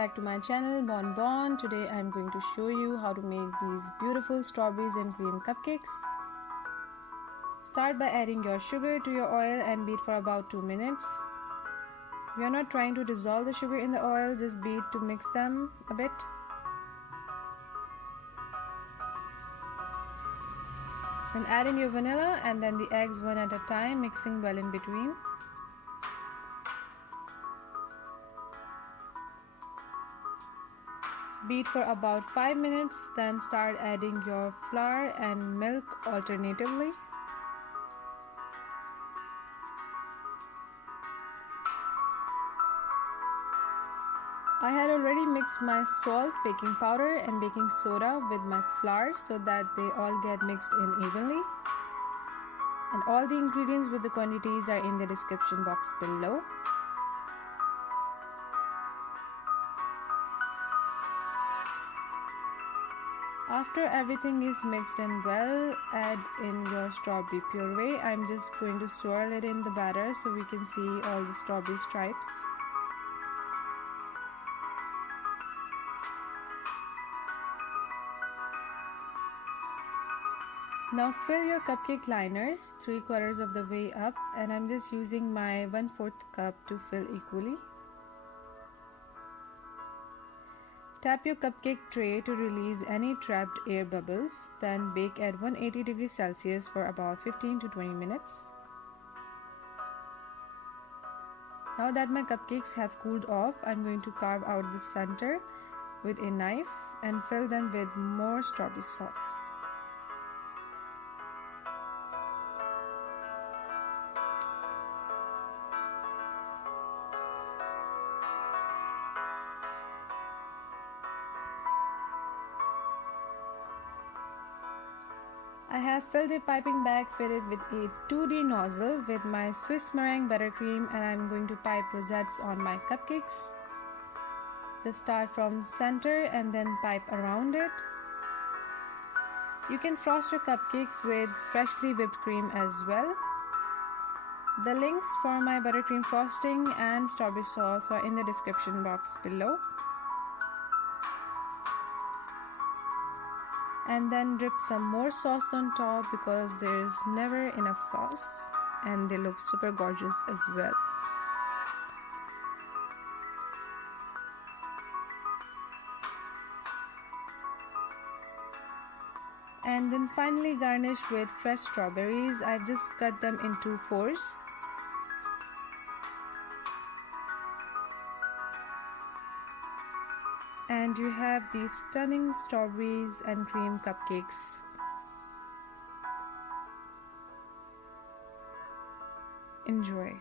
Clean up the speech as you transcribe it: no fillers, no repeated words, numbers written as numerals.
back to my channel Bon. Today I'm going to show you how to make these beautiful strawberries and cream cupcakes. Start by adding your sugar to your oil and beat for about 2 minutes. We are not trying to dissolve the sugar in the oil, just beat to mix them a bit. Then add in your vanilla and then the eggs one at a time, mixing well in between. Beat for about 5 minutes, then start adding your flour and milk alternatively. I had already mixed my salt, baking powder and baking soda with my flour so that they all get mixed in evenly. And all the ingredients with the quantities are in the description box below. After everything is mixed in well, add in your strawberry puree. I'm just going to swirl it in the batter so we can see all the strawberry stripes. Now fill your cupcake liners 3/4 of the way up, and I'm just using my 1/4 cup to fill equally. Tap your cupcake tray to release any trapped air bubbles, then bake at 180 degrees Celsius for about 15 to 20 minutes. Now that my cupcakes have cooled off, I'm going to carve out the center with a knife and fill them with more strawberry sauce. I have filled a piping bag fitted with a 2D nozzle with my Swiss meringue buttercream, and I'm going to pipe rosettes on my cupcakes. Just start from center and then pipe around it. You can frost your cupcakes with freshly whipped cream as well. The links for my buttercream frosting and strawberry sauce are in the description box below. And then drip some more sauce on top because there's never enough sauce, and they look super gorgeous as well. And then finally garnish with fresh strawberries. I've just cut them into 4s. And you have these stunning strawberries and cream cupcakes. Enjoy.